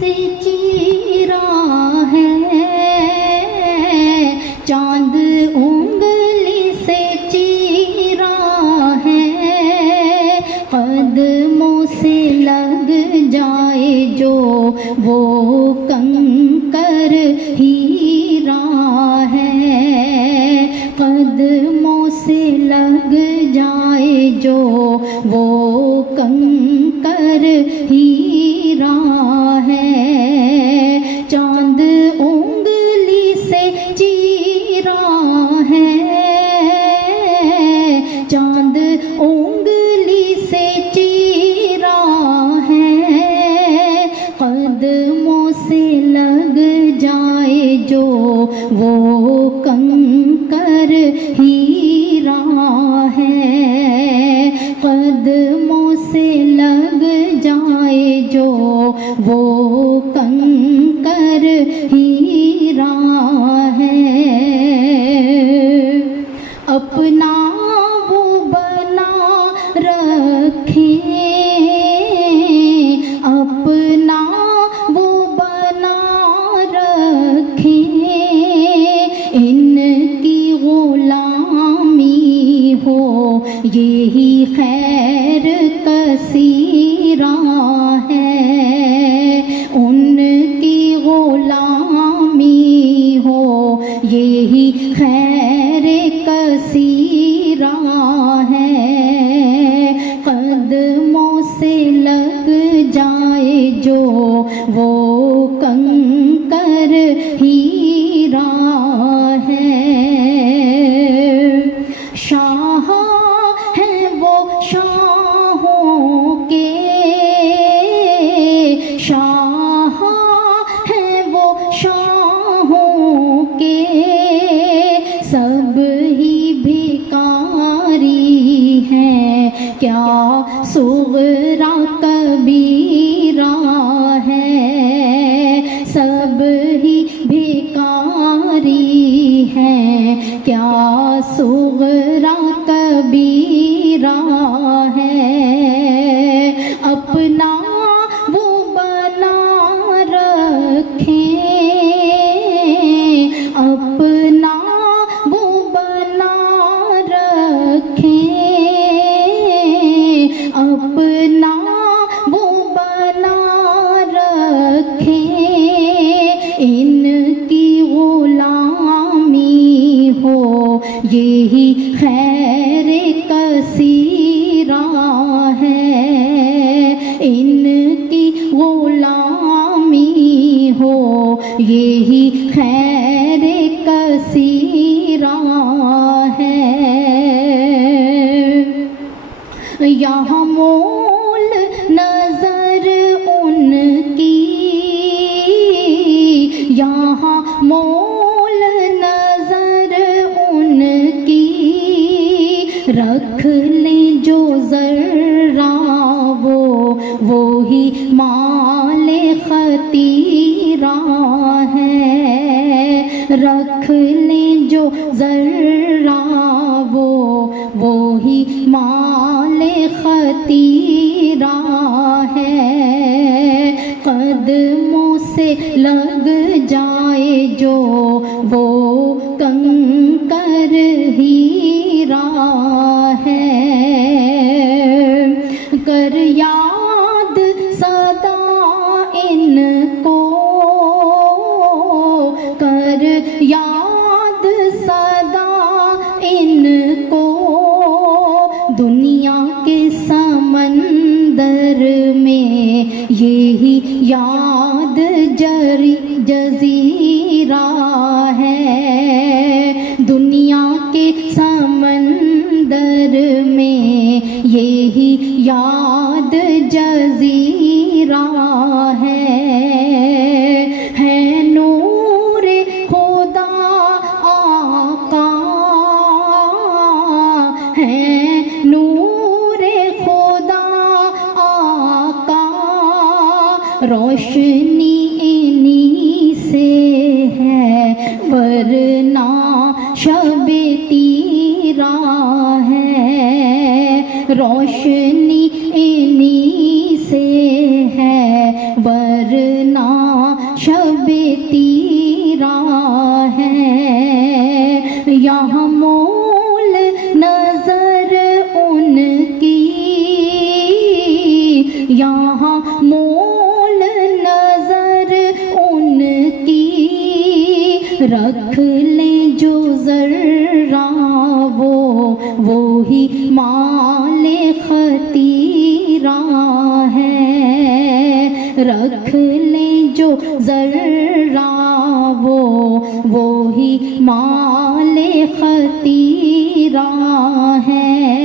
سے چیرا ہے، چاند انگلی سے چیرا ہے، قدموں سے لگ جائے جو وہ کنکر ہیرا ہے، قدموں سے لگ جائے جو وہ کنکر ہیرا ہے، چاند انگلی سے چیرا ہے، چاند انگلی سے چیرا ہے، قدموں سے لگ جائے جو وہ کنکر ہیرا ہے، قدموں سے لگ جائے جو وہ کنکر ہیرا ہے، اپنا وہ بنا رکھیں، اپنا وہ بنا رکھیں، ان کی غلامی ہو یہی خیر کثیرہ ہے، ان کی غلامی ہو یہی خیر کثیرہ ہے، قدموں سے لگ جائے جو وہ کنکر ہیرا ہے، شاہ ہیں وہ شاہوں کے، شاہ ہیں وہ شاہوں کے، سب ہی بھکاری ہیں، کیا صغرا کبیرہ ہے، سب ہی بھکاری ہیں، کیا صغرا کبیرہ ہے، اپنا وہ بنا رکھیں، اپنا وہ بنا رکھیں، اپنا وہ بنا رکھیں، ان کی غلامی ہو یہی خیر کثیرہ ہے، ان کی غلامی ہو یہی خیر کثیرہ ہے، یہاں مول نظر ان کی، یہاں مول نظر ان کی، رکھ لیں جو ذرہ وہی مال خطیرہ ہے، رکھ لیں جو ذرہ وہی مال خطیرہ ہے، قدموں سے لگ جائے جو وہ کنکر ہیرا ہے، کر یاد صدا ان کو، کر یاد صدا ان کو، دنیا کے سمندر میں یہی یاد جزیرہ ہے، دنیا کے سمندر میں یہی یاد جزیرہ ہے نور خدا آقا، ہے نور خدا آقا، روشنی انہی سے ہے ورنہ شب تیرا ہے، روشنی انہی سے ہے ورنہ رکھ لیں جو ذرہ وہی مال خطیرہ ہے، رکھ لیں جو ذرہ وہی مال خطیرہ ہے۔